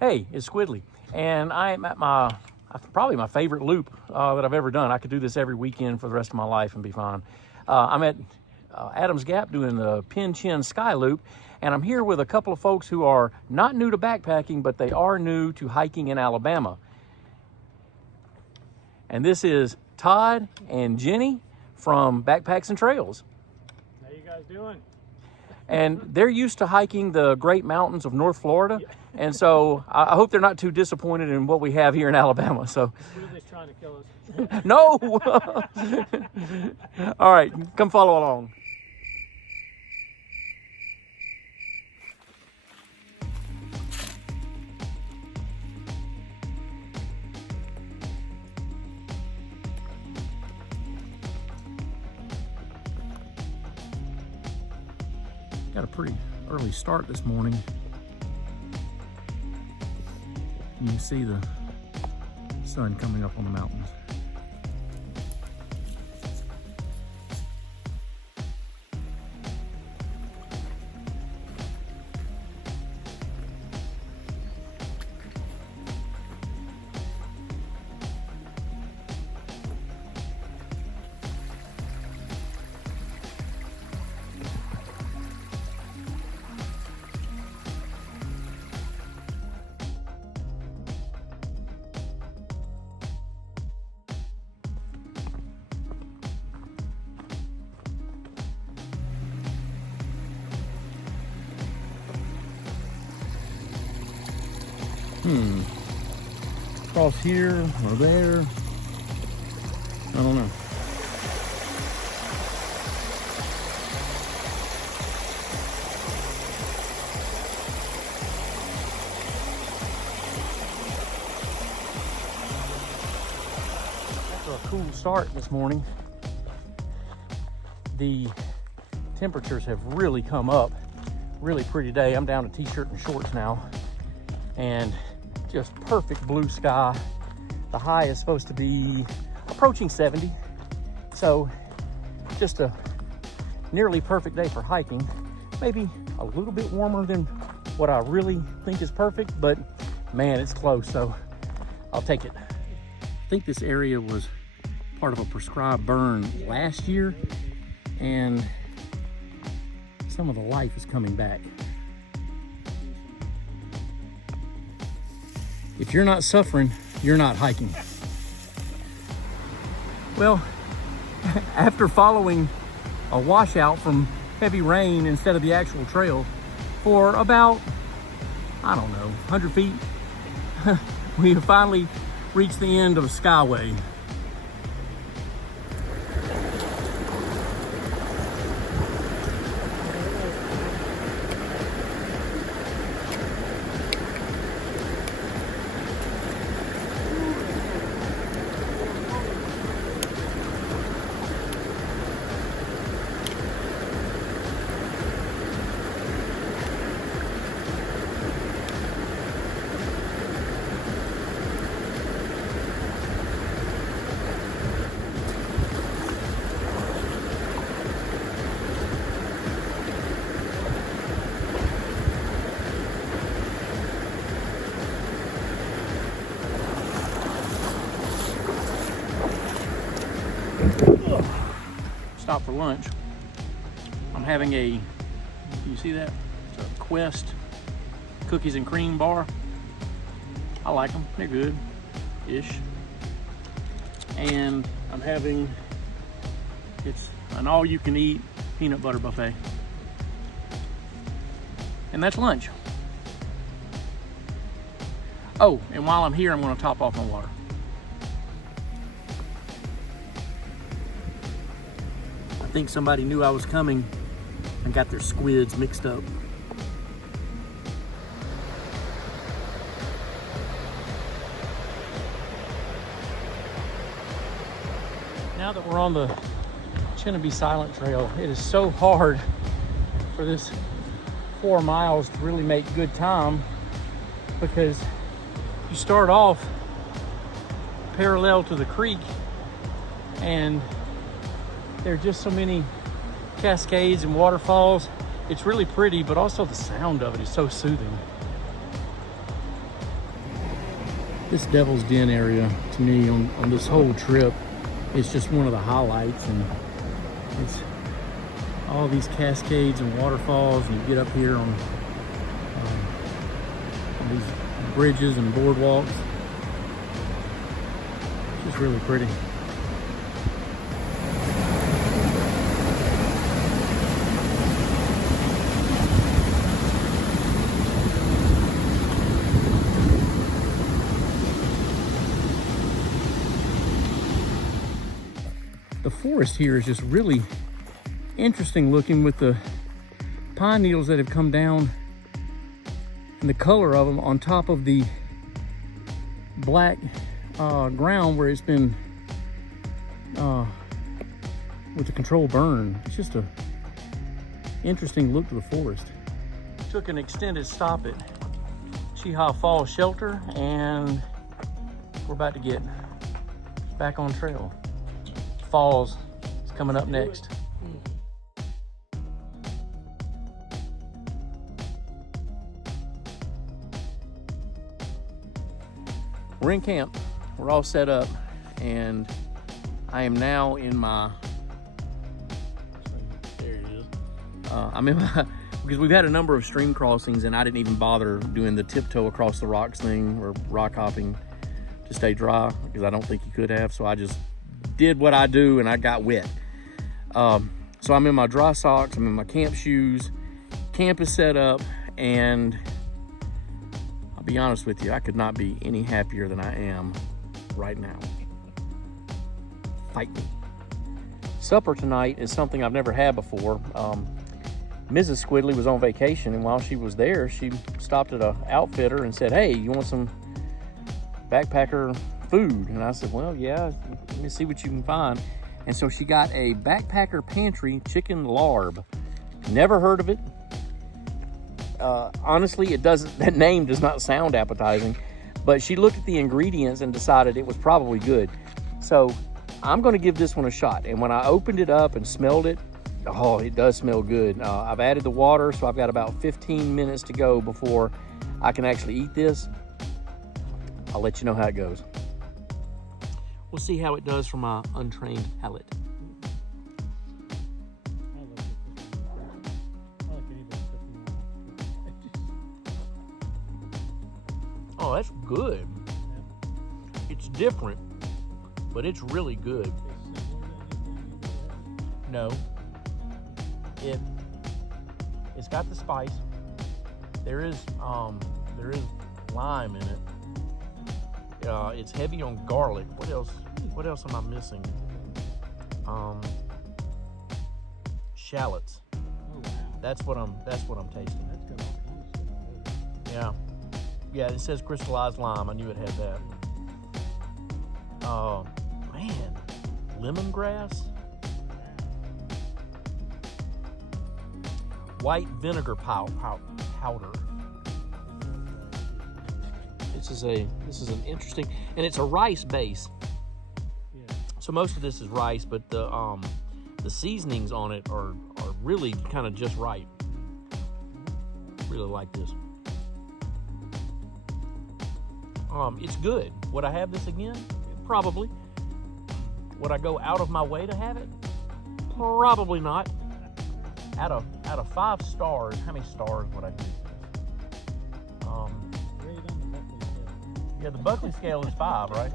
Hey, it's Squidly, and I am at probably my favorite loop that I've ever done. I could do this every weekend for the rest of my life and be fine. I'm at Adams Gap doing the PinChinSky loop, and I'm here with a couple of folks who are not new to backpacking, but they are new to hiking in Alabama. And this is Todd and Jenny from Backpacks and Trails. How you guys doing? And they're used to hiking the Great Mountains of North Florida. And so I hope they're not too disappointed in what we have here in Alabama. So, Really trying to kill us. no. All right, come follow along. Got a pretty early start this morning. You can see the sun coming up on the mountains. Across here or there. I don't know. After a cool start this morning, the temperatures have really come up. Really pretty day. I'm down to t-shirt and shorts now. And just perfect blue sky. The high is supposed to be approaching 70. So just a nearly perfect day for hiking. Maybe a little bit warmer than what I really think is perfect, but man, it's close, so I'll take it. I think this area was part of a prescribed burn last year, and some of the life is coming back. If you're not suffering, you're not hiking. Well, after following a washout from heavy rain instead of the actual trail for about, I don't know, 100 feet, we have finally reached the end of Skyway. Stop for lunch. I'm having can you see that? It's a Quest cookies and cream bar. I like them, they're good-ish. And I'm having, it's an all-you-can-eat peanut butter buffet. And that's lunch. Oh, and while I'm here, I'm gonna top off my water. I think somebody knew I was coming and got their squids mixed up. Now that we're on the Chinnaby Silent Trail, it is so hard for this 4 miles to really make good time, because you start off parallel to the creek and there are just so many cascades and waterfalls. It's really pretty, but also the sound of it is so soothing. This Devil's Den area, to me, on this whole trip, is just one of the highlights. And it's all these cascades and waterfalls, and you get up here on these bridges and boardwalks. It's just really pretty. The forest here is just really interesting looking, with the pine needles that have come down and the color of them on top of the black ground where it's been with the controlled burn. It's just a interesting look to the forest. Took an extended stop at Cheaha Falls Shelter, and we're about to get back on trail. Falls is coming up next. We're in camp, we're all set up, and I am now in my, there it is. I'm in my, because we've had a number of stream crossings and I didn't even bother doing the tiptoe across the rocks thing or rock hopping to stay dry, because I don't think you could have, so I just did what I do and I got wet. So I'm in my dry socks, I'm in my camp shoes, camp is set up, and I'll be honest with you, I could not be any happier than I am right now. Fight me. Supper tonight is something I've never had before. Mrs. Squidley was on vacation, and while she was there, she stopped at an outfitter and said, "Hey, you want some backpacker food?" And I said, "Well, yeah, let me see what you can find." And so she got a backpacker pantry chicken larb. Never heard of it. Honestly, that name does not sound appetizing, but she looked at the ingredients and decided it was probably good. So I'm going to give this one a shot. And when I opened it up and smelled it, oh, it does smell good. I've added the water, so I've got about 15 minutes to go before I can actually eat this. I'll let you know how it goes. We'll see how it does from my untrained palate. Oh, that's good. It's different, but it's really good. No. It's got the spice. There is lime in it. It's heavy on garlic. What else am I missing? Shallots. Oh, wow. That's what I'm tasting. That's got all kinds of stuff. Yeah, it says crystallized lime. I knew it had that. Man, lemongrass, white vinegar powder. This is an interesting, and it's a rice base. Yeah. So most of this is rice, but the seasonings on it are really kind of just right. Really like this. It's good. Would I have this again? Probably. Would I go out of my way to have it? Probably not. Out of 5 stars, how many stars would I give this? Yeah, the Buckley scale is 5, right?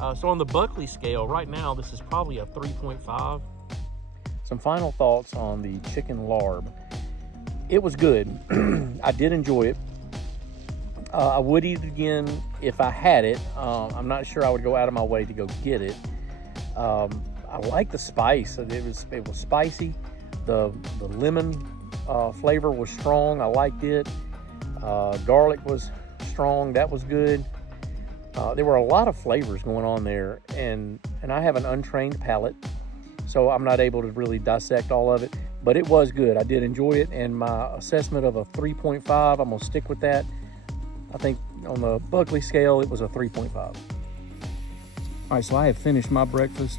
Yeah. So on the Buckley scale, right now, this is probably a 3.5. Some final thoughts on the chicken larb. It was good. I did enjoy it. I would eat it again if I had it. I'm not sure I would go out of my way to go get it. I like the spice. It was spicy. The lemon flavor was strong. I liked it. Garlic was strong. That was good. There were a lot of flavors going on there, and I have an untrained palate, so I'm not able to really dissect all of it, but it was good. I did enjoy it, and my assessment of a 3.5, I'm gonna stick with that. I think on the Buckley scale, it was a 3.5. All right, so I have finished my breakfast.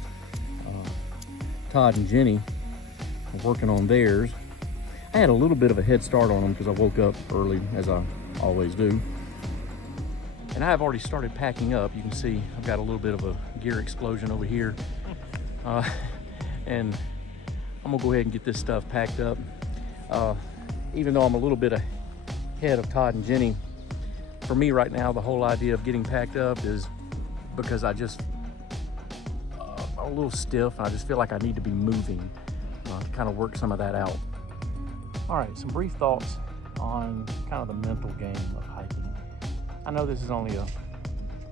Todd and Jenny are working on theirs. I had a little bit of a head start on them because I woke up early, as I always do. And I have already started packing up. You can see I've got a little bit of a gear explosion over here. And I'm gonna go ahead and get this stuff packed up. Even though I'm a little bit ahead of Todd and Jenny, for me right now, the whole idea of getting packed up is because I'm a little stiff and I just feel like I need to be moving to kind of work some of that out. All right, some brief thoughts on kind of the mental game of hiking. I know this is only a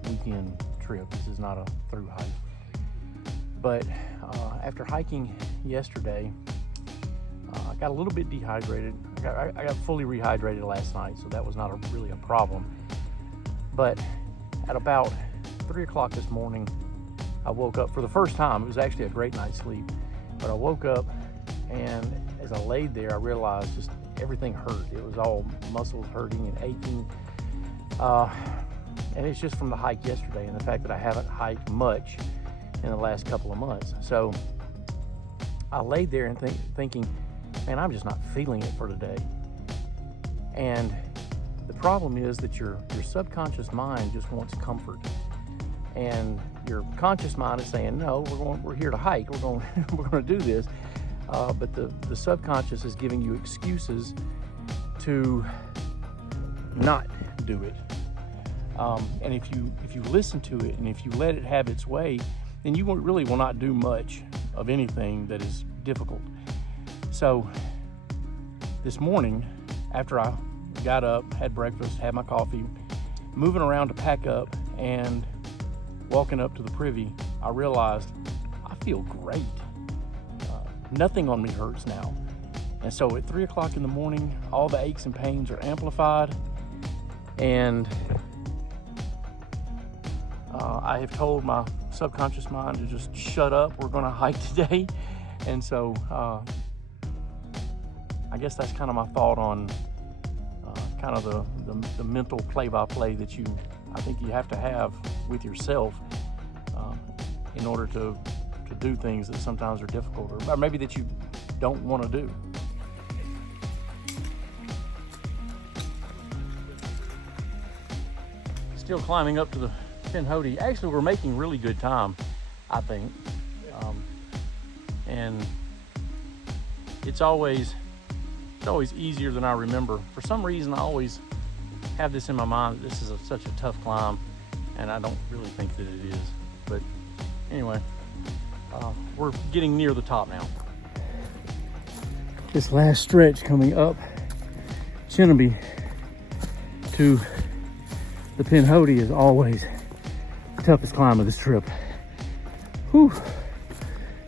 weekend trip. This is not a through hike. But after hiking yesterday, I got a little bit dehydrated. I got fully rehydrated last night, so that was not really a problem. But at about 3 o'clock this morning, I woke up for the first time. It was actually a great night's sleep. But I woke up, and as I laid there, I realized just everything hurt. It was all muscles hurting and aching. And it's just from the hike yesterday and the fact that I haven't hiked much in the last couple of months. So I laid there and thinking, man, I'm just not feeling it for today. And the problem is that your subconscious mind just wants comfort. And your conscious mind is saying, no, we're here to hike. We're going to do this. But the subconscious is giving you excuses to not do it. And if you listen to it and if you let it have its way, then you really will not do much of anything that is difficult. So this morning, after I got up, had breakfast, had my coffee, moving around to pack up and walking up to the privy, I realized I feel great. Nothing on me hurts now. And so at 3 o'clock in the morning, all the aches and pains are amplified. And I have told my subconscious mind to just shut up. We're going to hike today. And so I guess that's kind of my thought on kind of the mental play-by-play that I think you have to have with yourself in order to do things that sometimes are difficult or maybe that you don't want to do. Still climbing up to the Pinhoti. Actually, we're making really good time, I think. And it's always easier than I remember. For some reason, I always have this in my mind that this is such a tough climb, and I don't really think that it is. But anyway, we're getting near the top now. This last stretch coming up Chinnaby to the Pinhoti is always the toughest climb of this trip. Whew.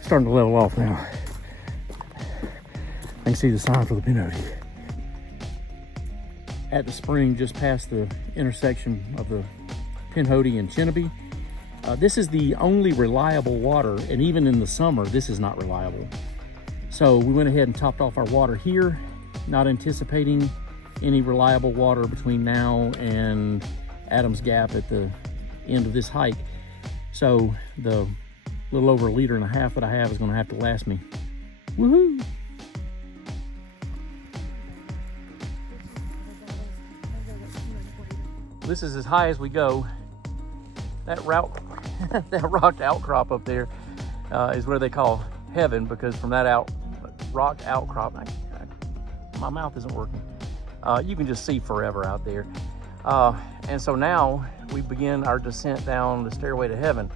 Starting to level off now. I can see the sign for the Pinhoti. At the spring just past the intersection of the Pinhoti and Chinnaby. This is the only reliable water, and even in the summer, this is not reliable. So we went ahead and topped off our water here, not anticipating any reliable water between now and Adams Gap at the end of this hike. So the little over 1.5 liters that I have is going to have to last me. Woohoo! This is as high as we go. That rock outcrop up there is where they call heaven, because from that rock outcrop, my mouth isn't working. You can just see forever out there. And so now we begin our descent down the stairway to heaven.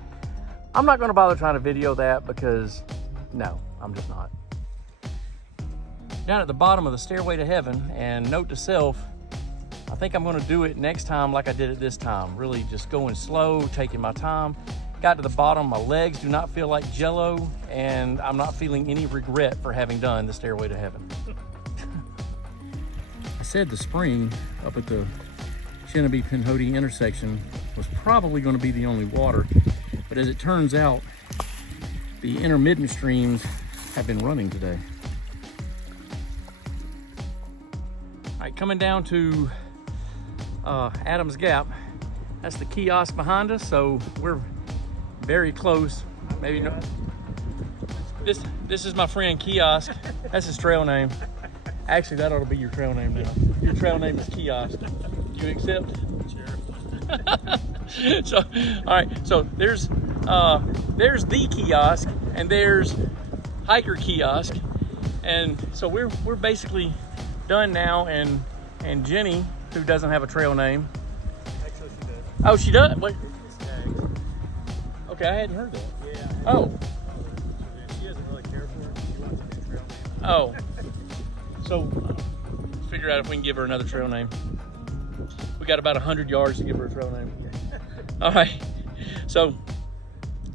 I'm not going to bother trying to video that because no, I'm just not. Down at the bottom of the stairway to heaven, and note to self, I think I'm going to do it next time like I did it this time. Really just going slow, taking my time. Got to the bottom, my legs do not feel like jello, and I'm not feeling any regret for having done the stairway to heaven. I said the spring up at the Chinnaby Pinhoti intersection was probably going to be the only water, but as it turns out, the intermittent streams have been running today. All right, coming down to Adams Gap. That's the kiosk behind us, so we're very close. Maybe no. This is my friend Kiosk. That's his trail name. Actually, that ought to be your trail name now. Your trail name is Kiosk. Do you accept? Sure. So, all right. So there's the kiosk, and there's hiker kiosk, and so we're basically done now. And Jenny, who doesn't have a trail name. Actually, she does. Oh, she does. Wait. It's tags. Okay, I hadn't heard that. Yeah. Oh. She doesn't really care for it. She wants a new trail name. Oh. So figure out if we can give her another trail name. We got about 100 yards to give her a trail name. All right. So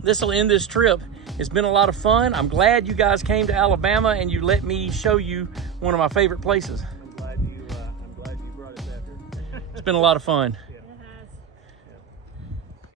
this will end this trip. It's been a lot of fun. I'm glad you guys came to Alabama and you let me show you one of my favorite places. I'm glad you brought us out here. It's been a lot of fun.